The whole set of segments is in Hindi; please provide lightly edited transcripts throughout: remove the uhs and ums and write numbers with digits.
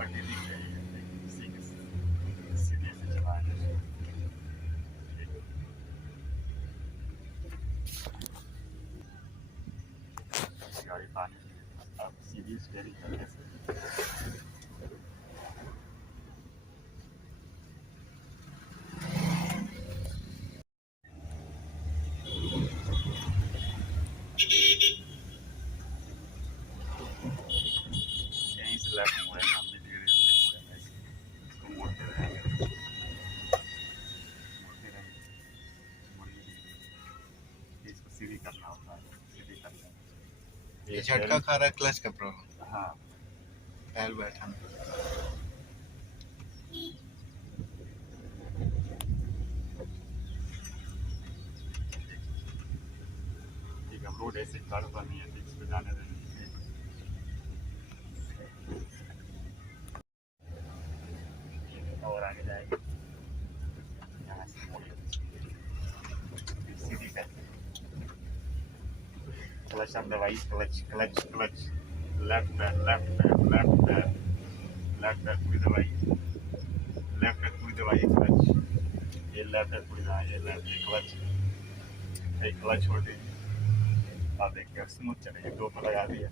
पट्टी दिख रही है, सीधे सीधे से चलाएंगे। गाड़ी पानी अब सीधी स्टेयरिंग करने से यहीं से लेफ्ट मुड़े, हमने धीरे हमने मुड़े ऐसे इसको मोड़ते रहेंगे, मोड़ते रहेंगे, मुड़िए इसको सीधी करना होता है, सीधी कर लेंगे। ये झटका खा रहा है क्लच का प्रॉब्लम। हाँ पैर बैठा ठीक, हम रोड ऐसे कर्व बनी है, इस पे जाने देंगे। और आगे जाएगी, यहाँ से मोड़िए, सीधी कर, क्लच हम दबाई, क्लच क्लच क्लच, लेफ्ट पैर लेफ्ट पैर लेफ्ट पैर लेफ्ट पैर पूरी दबाई, लेफ्ट पैर पूरी दबाई, क्लच ये लेफ्ट पैर पूरी दबाई, ये लेफ्ट क्लच, एक क्लच छोड़ दीजिए। आप देखिए स्मूथ चलेगी, दो पे लगा दिया।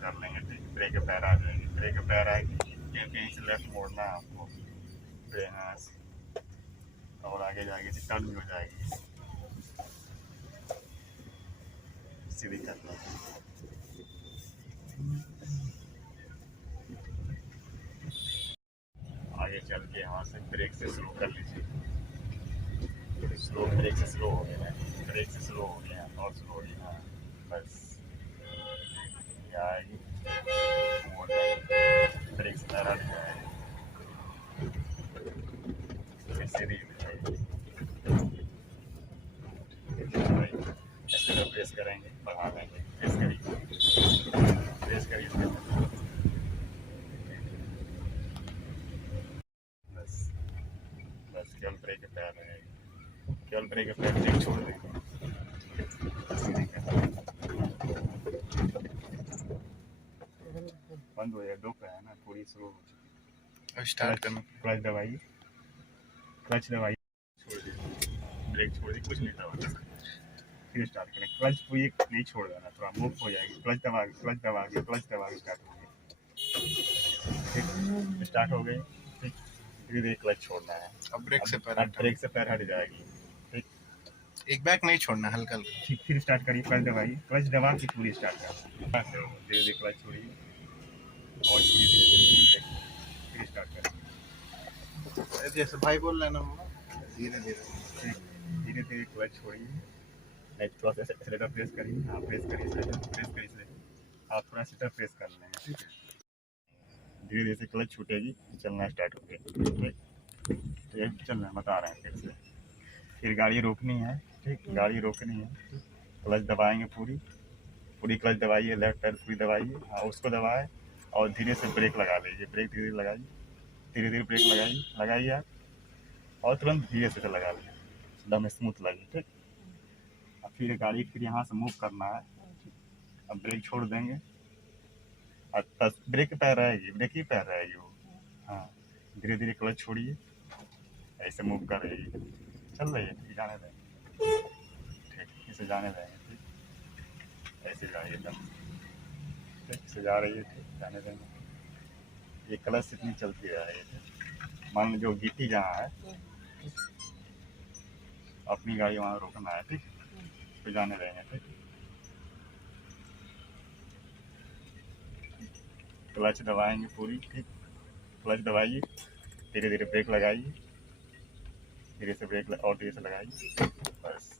कर लेंगे, ठीक, ब्रेक के पैर आ जाएंगे, ब्रेक के पैर आएगी, कहीं से लेफ्ट मोड़ना है आपको, यहाँ से और आगे जाएगी तो टर्न भी हो जाएगी, सीधी करना। आगे चल के यहाँ से ब्रेक से स्लो कर लीजिए, स्लो ब्रेक से स्लो हो गया है, ब्रेक से स्लो हो गया और स्लो हो गया, बस ये आएगी मोड़ ब्रेक से पैर हट जाएगी, सीधी प्रेस करेंगे, बढ़ा देंगे, प्रेस करिए, प्रेस करिए, बस बस केवल ब्रेक पे पैर रहेगा, केवल ब्रेक पे पैर ठीक छोड़ देंगे, बंद हो जाए, दो पे है ना, पूरी स्लो हो चुकी है। स्टार्ट करना, क्लच दबाइए, क्लच दबाइए, छोड़ दीजिए, ब्रेक छोड़ दीजिए, कुछ नहीं दबा, फिर स्टार्ट करें, क्लच पूरी नहीं छोड़ देना, थोड़ा मूव हो जाएगी, क्लच दबा के स्टार्ट हो गई, ठीक स्टार्ट हो गई, ठीक धीरे धीरे क्लच छोड़ना है, अब ब्रेक से पैर हट जाएगी, ठीक एक बैक नहीं छोड़ना, हल्का हल्का, ठीक, फिर स्टार्ट करिए, क्लच दबाइए, क्लच दबा के पूरी स्टार्ट करना, धीरे धीरे क्लच छोड़िए और छोड़िए, धीरे फिर स्टार्ट करिए, जैसे भाई बोल रहे ना धीरे धीरे, ठीक धीरे धीरे क्लच छोड़िए, नहीं थोड़ा सा एक्सेलेटर प्रेस करिए, हाँ प्रेस करिए, प्रेस करिए, आप थोड़ा सा प्रेस कर लेंगे, ठीक है, धीरे धीरे से क्लच छूटेगी, चलना स्टार्ट हो गया, ठीक, तो ये चलना बता रहे हैं, फिर से फिर गाड़ी रोकनी है, ठीक, गाड़ी रोकनी है, क्लच दबाएंगे, पूरी क्लच दबाइए, लेफ्ट पैर पूरी दबाइए, हाँ उसको दबाए और धीरे से ब्रेक लगा लीजिए, ब्रेक धीरे धीरे लगाइए, धीरे धीरे ब्रेक लगाइए आप, और तुरंत धीरे से लगा लीजिए, एकदम स्मूथ लगे, ठीक, अब फिर गाड़ी फिर यहाँ से मूव करना है, अब ब्रेक छोड़ देंगे, अब ब्रेक पैर रहेगी, ब्रेक ही पैर रहेगी वो, हाँ धीरे धीरे क्लच छोड़िए, ऐसे मूव कर रही है, चल रही है, ठीक, जाने देंगे, ठीक इसे जाने देंगे, ठीक ऐसे जाइए एकदम, ठीक से जा रही है, ठीक जाने देंगे, ये क्लच इतनी चलती है, मान लो जो गिट्टी जहाँ है अपनी गाड़ी वहाँ रोकना है, ठीक फिर जाने देंगे, ठीक क्लच दबाएंगे पूरी, ठीक क्लच दबाइए, धीरे धीरे ब्रेक लगाइए, धीरे से ब्रेक और धीरे से लगाइए, बस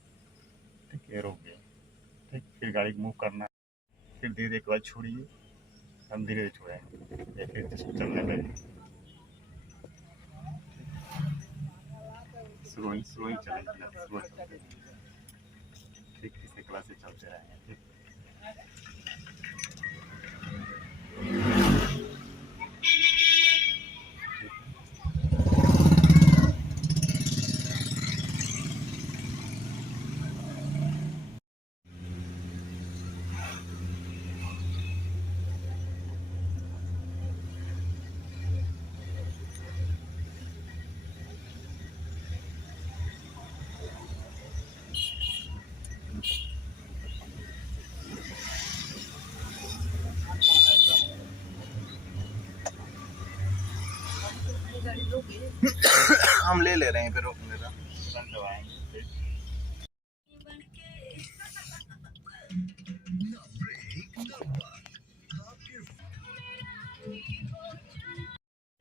ठीक ये रोक गया, ठीक फिर गाड़ी मूव करना है, फिर धीरे धीरे क्लच छोड़िए, हम धीरे धीरे छोड़ेंगे, फिर चलने लगे, स्लो ही चलेंगे, स्लो चलते हैं। ठीक, इसी क्लास से चलते रहेंगे। ठीक, हम ले रहे हैं फिर रोकने का। तुरंत दबाएंगे। ठीक,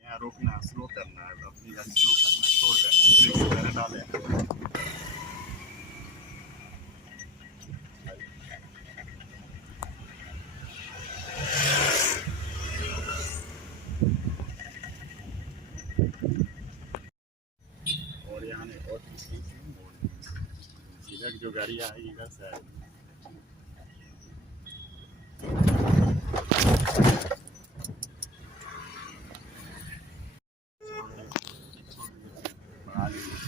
यहाँ रोकना, स्लो करना है, अपनी गाड़ी स्लो करना, छोड़ देना, ब्रेक वगैरह डालें। और यहाँ नहीं, और इधर जो गाड़ी आएगी इधर से आएगी। बढ़ा लीजिए।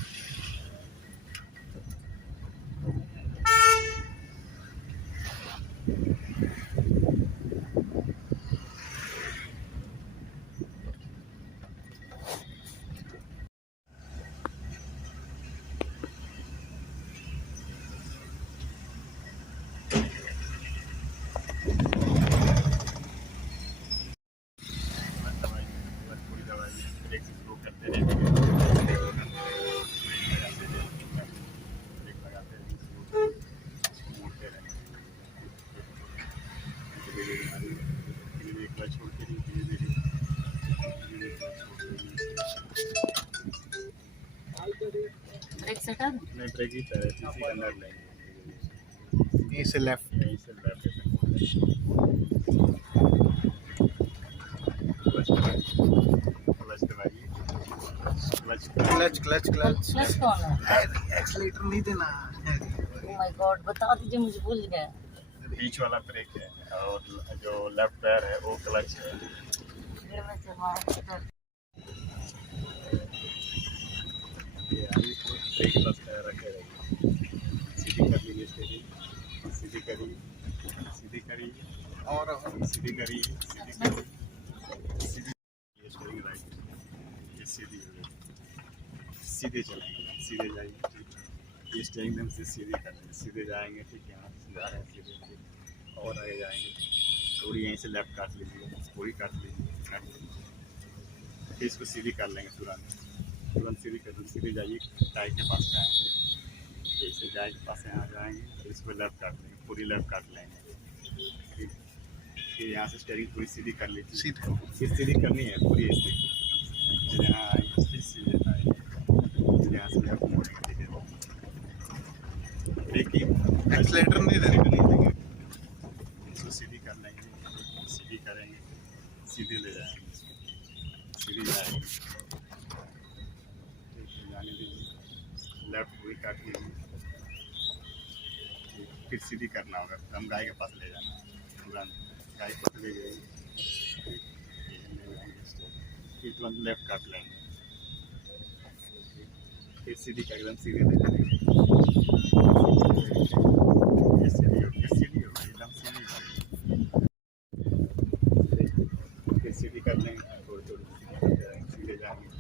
पूरी दवाई ब्रेक से स्लो करते रहेंगे, ब्रेक लगाते रहेंगे, स्लो मोड़ते रहेंगे, धीरे धीरे क्लच छोड़ते रहिए, धीरे धीरे क्लच छोड़ते रहिए। ब्रेक से कर नहीं, ब्रेक ही चाहिए, इसी के अंदर लेंगे, यहीं से लेफ्ट। यहीं से लेफ्ट से मोड़ क्लच दबाइए, clutch clutch clutch clutch plus कौन है? एक्सीलेटर नहीं देना। ओह माय गॉड, बता दीजिए, मुझे भूल गया। बीच वाला ब्रेक है, और जो लेफ्ट पैर है वो क्लच है। फिर मैं चला ये अभी तो ब्रेक क्लच रखे रहिए, सीधी कर लीजिए, स्टेरिंग सीधी करिए, सीधी करिए, और सीधी करिए, सीधी करिए, सीधी, ये स्टेरिंग राइट, ये सीधी हो गई, सीधे चलेंगे, सीधे जाइए। ठीक, ये स्टेरिंग एकदम से सीधी कर लेंगे, सीधे जाएंगे। ठीक, यहाँ से जा रहे हैं सीधे, ठीक, और आगे जाएंगे, थोड़ी यहीं से लेफ्ट काट लीजिए, पूरी काट लीजिए, काट लीजिए। फिर इसको सीधी कर लेंगे, तुरंत सीधी कर दो, सीधे जाइए, टाई के पास जाएंगे, जैसे टाई के पास यहाँ जाएंगे, तो इसको लेफ्ट काट लेंगे, पूरी लेफ्ट काट लेंगे। ठीक, फिर यहाँ से स्टेरिंग पूरी सीधी कर लीजिए, सीधे फिर सीधी करनी है पूरी ऐसे, फिर यहाँ आएंगे, फिर सीधे आएंगे, फिर यहाँ से लेफ्ट मोड़ेंगे। ठीक है, देखिए एक्सीलेटर नहीं देना। इसको सीधी कर लेंगे, सीधी करेंगे, सीधे ले जाएंगे, सीधी जाएंगे। जाने दीजिए, लेफ्ट पूरी काट लीजिए, फिर सीधी करना होगा, हम गाय के पास ले जाना है, तुरंत गाय को ले जाइए, फिर तुरंत लेफ्ट काट लेंगे, फिर सीधी कर एकदम सीधे ले जाएंगे, ये सीधी हो गई, एकदम सीधी हो गई, फिर सीधी कर लेंगे, थोड़ी थोड़ी सीधे जाएंगे, सीधे जाएंगे।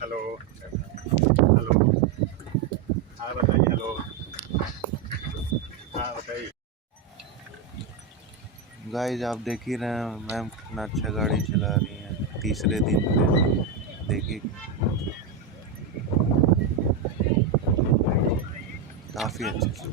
हेलो हेलो, हाँ बताइए, हेलो, हाँ बताइए। गाइस आप देख ही रहे हैं मैम कितना अच्छा गाड़ी चला रही हैं तीसरे दिन पे। देखिए काफ़ी अच्छे से।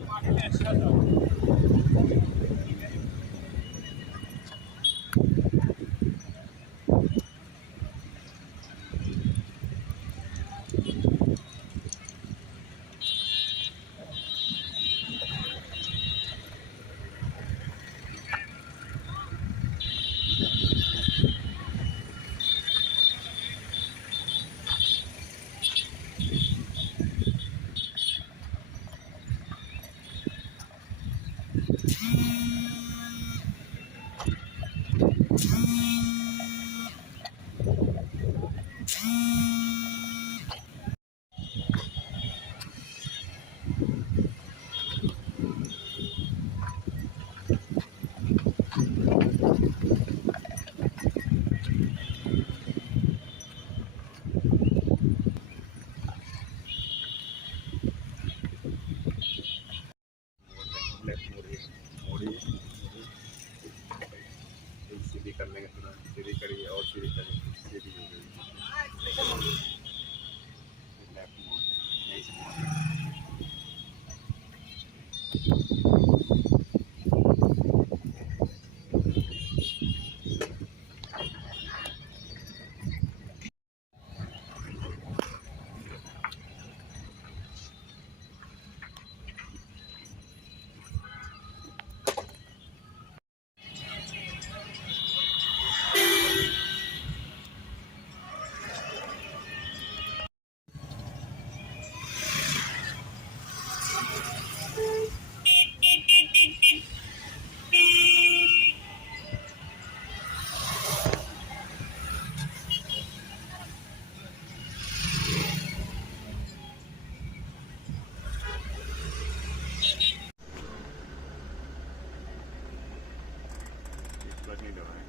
क्लच नहीं दबाएं,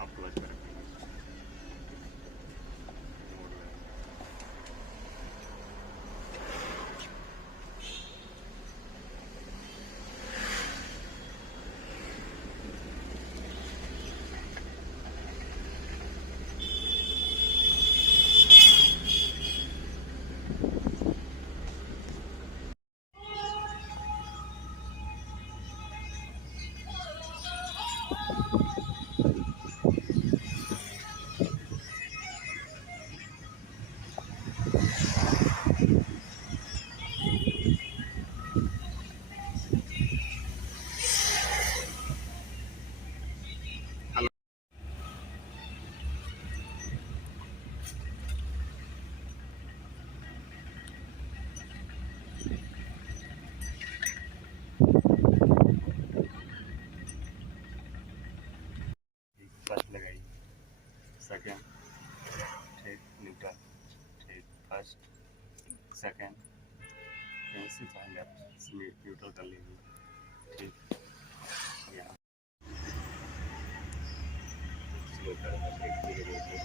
आप क्लच में रखेंगे। मोड़ लें। फर्स्ट लगाई, सेकंड, ठीक, न्यूट्रल, ठीक, फर्स्ट, सेकंड, यहीं से चाहे लेफ्ट स्मीट न्यूट्रल कर लीजिए, ठीक, यहाँ स्लो करेंगे, ब्रेक धीरे-धीरे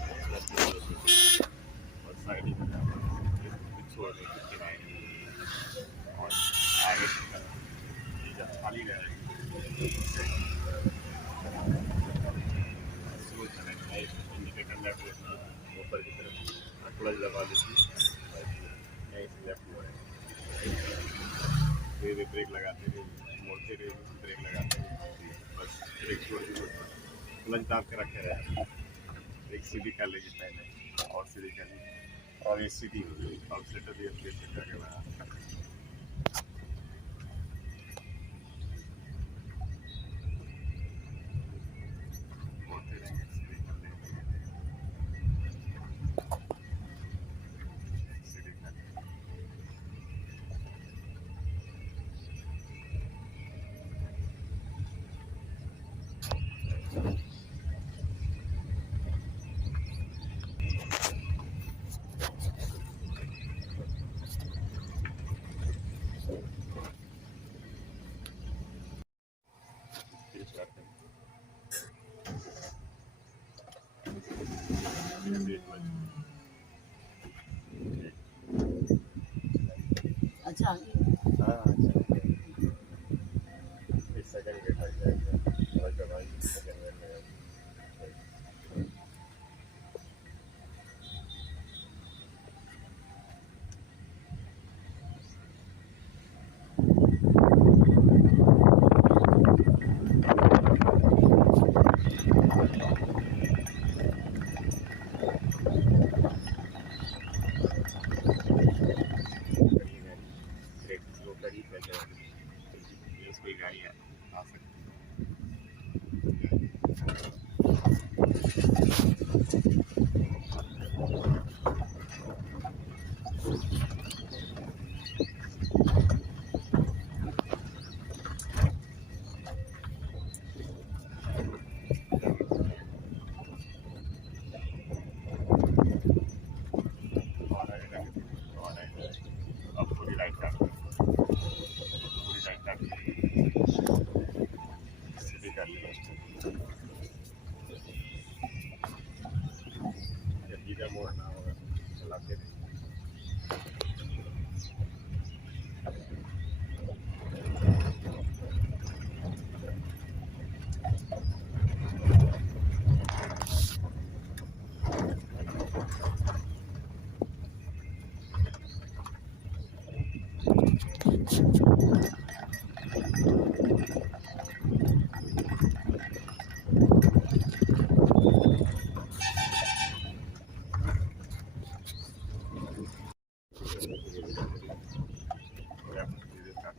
और साइड में छोड़ने की किनारे और आगे की तरफ ये जब खाली रहेगी इंडिकेटर लेफ्ट ऊपर की तरफ क्लच दबा दीजिए, यहीं से लेफ्ट हुआ है, धीरे ब्रेक लगाते रहिए, मोड़ते रहिए, ब्रेक लगाते रहिए, बस ब्रेक छोड़ दीजिए, क्लच दाब के रखे रहे, ब्रेक सीधी कर लीजिए पहले और सीधी कर लीजिए और ये सीधी हो गई और सेटर भी अपने सेटर के बाद अच्छा हाँ अच्छा इस सेकंड के हट जाएगा और दवाई सेकंड में लगाएंगे। ब्रेक स्लो करी कोई गाड़ी आ सकती अब पूरी लाइट काट पूरी लाइट काट सीधी कर ली जब इधर मोड़ना होगा चलाते रहिए।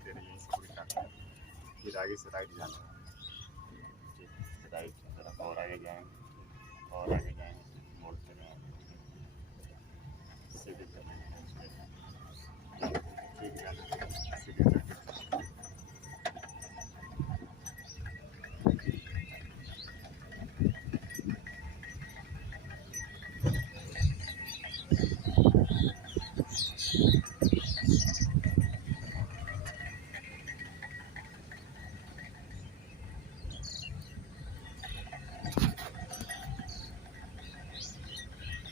मोड़ते रहिए, पूरी काटना। फिर आगे से राइट जाना है, ठीक, राइट की तरफ और आगे जाएंगे और आगे जाएंगे, मोड़ते रहेंगे, सीधे चलेंगे, ठीक जाना, सीधे जाके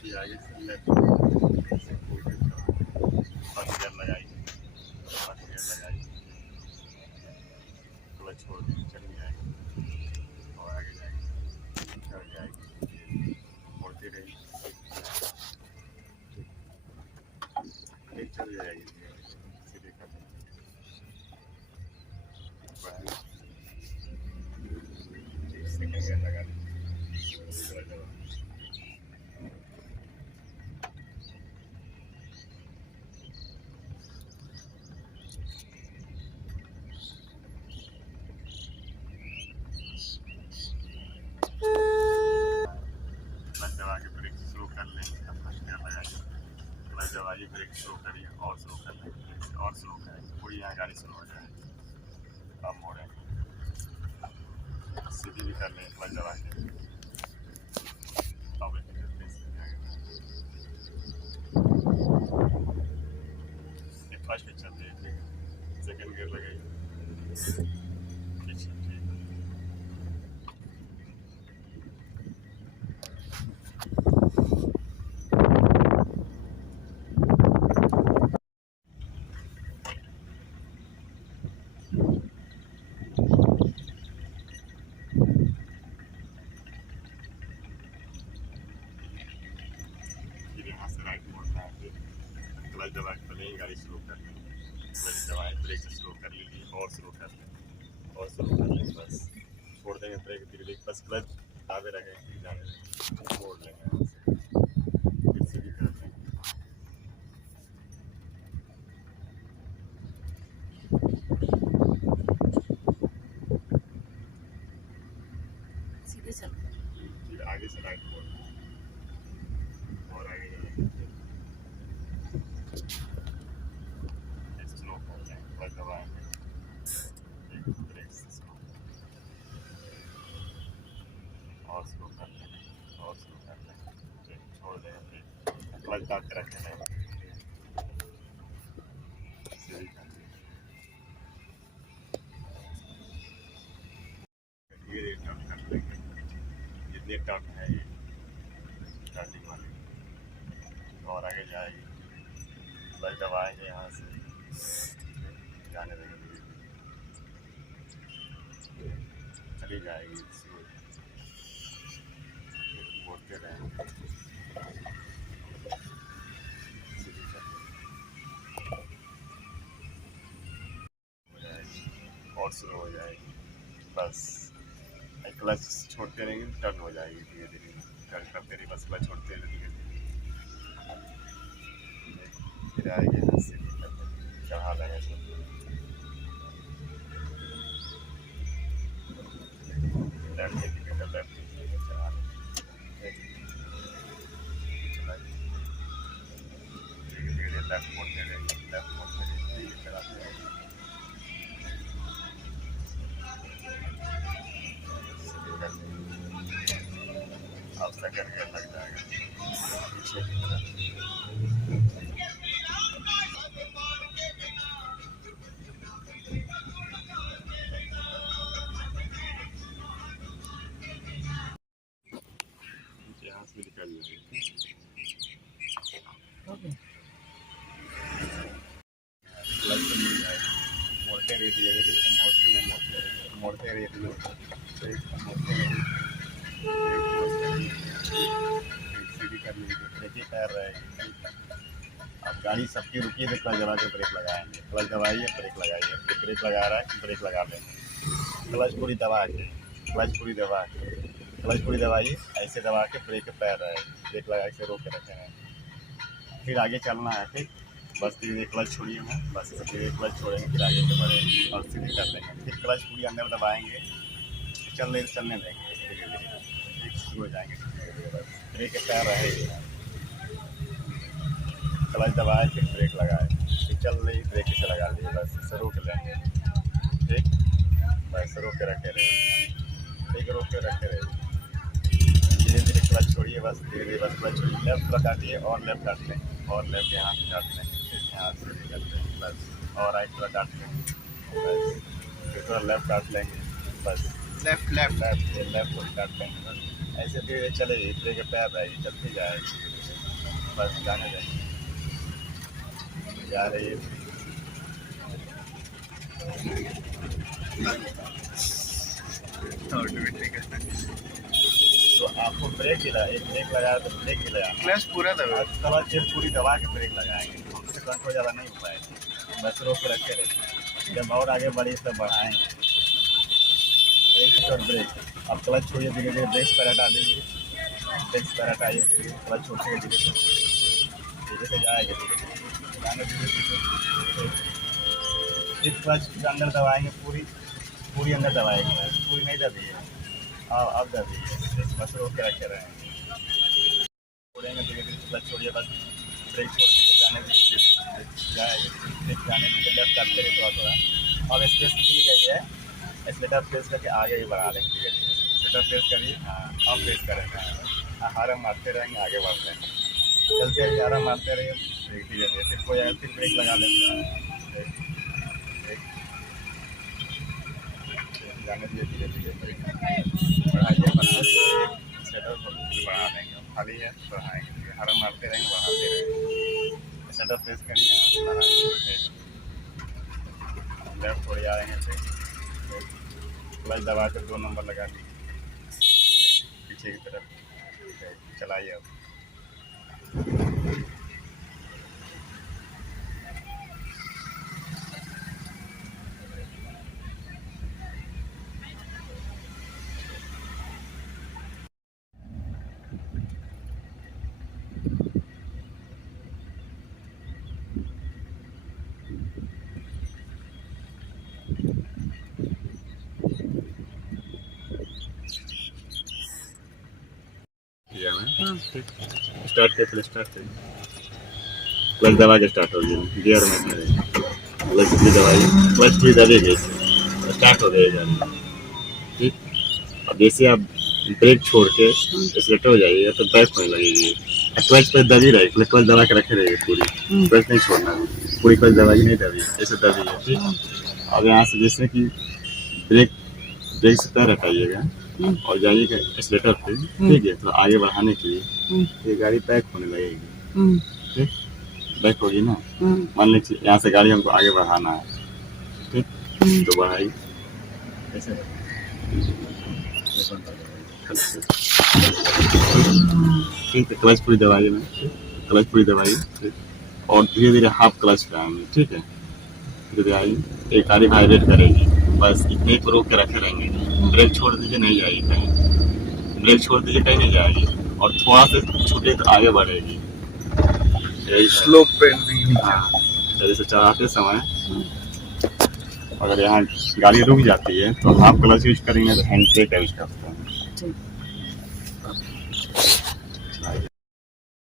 फिर आगे से लेफ्ट से पूरी फर्स्ट गियर लगाइए, फर्स्ट गियर लगाइए, क्लच छोड़ दीजिए, चली जाएगी और आगे जाएगी, चल जाएगी, मुड़ती रहिए, ठीक चल जाएगी, सीधे कर देंगे, सेकंड गियर लगा दीजिए, क्लच दबा के ब्रेक स्लो कर लेंगे, अब फर्स्ट गियर लगाइए, क्लच दबाइए, ब्रेक स्लो करिए और स्लो कर लेंगे, ब्रेक और स्लो करेंगे, पूरी यहाँ गाड़ी स्लो हो जाएगी, अब मोड़ेंगे, सीधी भी कर लेंगे, क्लच दबा के, अब एक फर्स्ट पे चल रही है, सेकंड गियर लगाइए, पीछे, ठीक, फिर यहाँ से राइट मोड़ना है, फिर क्लच दबा के पहले ही गाड़ी स्लो कर लेंगे, क्लच दबाए, ब्रेक से स्लो कर लीजिए और स्लो कर लेंगे और स्लो कर लेंगे, बस छोड़ देंगे ब्रेक, धीरे बस क्लच आगे रखेंगे, फिर जाने देंगे, मोड़ लेंगे यहाँ से, फिर सीधी कर लेंगे, सीधे चल। फिर आगे से राइट मोड़ना है और आगे जाएंगे, फिर स्लो कर लेंगे, क्लच दबाएंगे, ब्रेक से स्लो और स्लो कर लेंगे और स्लो कर लेंगे, ब्रेक छोड़ देंगे, फिर क्लच दाब के रखेंगे, सीधी कर लेंगे, धीरे टर्न कर लेंगे, जितने टर्न है ये टर्निंग वाले और आगे जाएगी, क्लच दबाएंगे यहाँ से, जाने देंगे, चली जाएगी, मोड़ते रहेंगे, सीधी कर हो जाएगी और स्लो हो जाएगी, बस क्लच छोड़ते रहेंगे, टर्न हो जाएगी, धीरे धीरे टर्न करते रहिए, बस क्लच छोड़ते रहिए, धीरे धीरे फिर आएगी, यहाँ से चढ़ा लेंगे, लेफ्ट इंडिकेटर लेफ्ट चढ़ा लेंगे, धीरे धीरे लेफ्ट मोड़ते रहेंगे, लेफ्ट मोड़ते रहेंगे, धीरे चढ़ाते रहेंगे, सीधे कर लेंगे, अब सेकंड गियर लग जाएगा, पीछे की तरफ, यहाँ से निकल जाएगी, हो गया। क्लच से मिल जाएगी, मोड़ते रहिए, धीरे धीरे से मोड़ते रहिए, मोड़ते रहिए, ब्रेक मोड़ते रहिए, ब्रेक मोड़ते रहिए, सीधी कर लीजिए, ब्रेक ही पैर रहेगी, ठीक है, अब गाड़ी सबकी रुकी है तो क्लच दबा के ब्रेक लगाएंगे, क्लच दबाइए, ब्रेक लगाइए, फिर ब्रेक लगा रहा है, ब्रेक लगा लेंगे, क्लच पूरी दबा के, क्लच पूरी दबा के, क्लच पूरी दबाइए, ऐसे दबा के ब्रेक पे पैर रहे, ब्रेक लगा के रोक के रखे हैं, फिर आगे चलना है, ठीक, बस धीरे धीरे क्लच छोड़िए ना, बस धीरे धीरे क्लच छोड़ेंगे फिर आगे से बढ़ेंगे और सीधे कर लेंगे। फिर क्लच पूरी अंदर दबाएंगे, चलने देंगे धीरे धीरे, फिर शुरू हो जाएंगे धीरे धीरे। बस ब्रेक का पैर रहेगा, क्लच दबाए फिर ब्रेक लगाए, फिर चल रही ब्रेक से लगा लिए, बस इसे रोक लेंगे। ठीक, बस रोक के रखे रहिए, ठीक रोक के रखे रहिए। धीरे धीरे क्लच छोड़िए, बस धीरे धीरे बस क्लच छोड़िए, लेफ्ट क्लच काटिए और लेफ्ट काट लें, और लेफ्ट यहाँ से काट लें, फिर यहाँ से करते हैं बस, और राइट क्लच काट लें बस, फिर थोड़ा लेफ्ट काट लेंगे बस, लेफ्ट को काट लेंगे बस। ऐसे धीरे धीरे चलेगी, ब्रेक के पैर रहेगी, चलती जाएगी बस, जाने देंगे, जा रही है। तो आपको ब्रेक हिला, एक ब्रेक लगाया तो ब्रेक हिलाया, क्लच पूरा दबा, क्लच पूरी दबा के ब्रेक लगाएंगे, उससे कंट्रोल ज़्यादा नहीं हो पाएगा, बस रोक के रखे रहेंगे। जब और आगे बढ़े तब बढ़ाएंगे, एक और ब्रेक। अब क्लच छोड़िए, धीरे धीरे ब्रेक पर हटा दीजिए, ब्रेक पर हटाइए, धीरे धीरे क्लच छोड़िए, धीरे से जाएगा, धीरे धीरे फिर क्लच अंदर दबाएंगे, पूरी अंदर दबाएंगे, पूरी नहीं दबी है, अब दबी है, बस रोक के रखे रहेंगे, छोड़ेंगे धीरे धीरे क्लच छोड़िए, बस ब्रेक छोड़ दीजिए, जाने दीजिए, जाने दीजिए, लेफ्ट करते रहिए थोड़ा थोड़ा। अब स्पेस मिल गई है, एक्सीलेटर प्रेस करके आगे ही बढ़ा लेंगे धीरे धीरे, एक्सीलेटर प्रेस करिए, हाँ अब प्रेस करेंगे, हारा मारते रहेंगे, आगे बढ़ते हैं, चलते रहिए, हारा मारते रहिए धीरे धीरे, फिर कोई आए फिर ब्रेक लगा लेते हैं, जाने दीजिए धीरे धीरे, बढ़ाइए एक्सीलेटर बढ़ा देंगे, खाली है बढ़ाएंगे, हारा मारते रहेंगे, बढ़ाते रहेंगे, एक्सीलेटर प्रेस करिए, बढ़ाइए, लेफ्ट थोड़ी आएंगे, फिर क्लच दबा कर 2 नंबर लगा लीजिए, पीछे की तरफ चलाइए। अब स्टार्ट कर, पहले स्टार्ट करिए, क्लच दबा के स्टार्ट हो गया, गियर में क्लच भी दबाइए, क्लच भी दबेगी, स्टार्ट हो जाएगा। ठीक, अब जैसे आप ब्रेक छोड़ के एक्सीलेटर हो जाइएगा तो बैक होने लगेगी, क्लच पे दबी रहेगी, क्लच दबा के रखे रहेगी पूरी, क्लच नहीं छोड़ना, पूरी क्लच दबाई नहीं दबी, ऐसे दबी है। ठीक, अब यहाँ से जैसे कि ब्रेक से पैर हटाइएगा और जाइएगा एक्सीलेटर पे, ठीक है, तो आगे बढ़ाने के लिए ये गाड़ी बैक होने लगेगी। ठीक, बैक होगी ना, मान लीजिए यहाँ से गाड़ी हमको आगे बढ़ाना है, ठीक, तो बढ़ाइए ऐसे, ठीक है, क्लच पूरी दबाइए ना, क्लच पूरी दबाइए और धीरे धीरे हाफ क्लच पे आएंगे, ठीक है, धीरे धीरे आइए, एक गाड़ी वाइब्रेट करेगी, बस इतने को रोक के रखे रहेंगे, ब्रेक छोड़ दीजिए, नहीं जाएगी कहीं, ब्रेक छोड़ दीजिए कहीं नहीं जाएगी, और थोड़ा सा छूटे तो आगे बढ़ेगी, स्लोप पे। हाँ, जैसे चलाते समय अगर यहाँ गाड़ी रुक जाती है तो हाफ क्लच यूज करेंगे तो हैंड ब्रेक यूज करते हैं।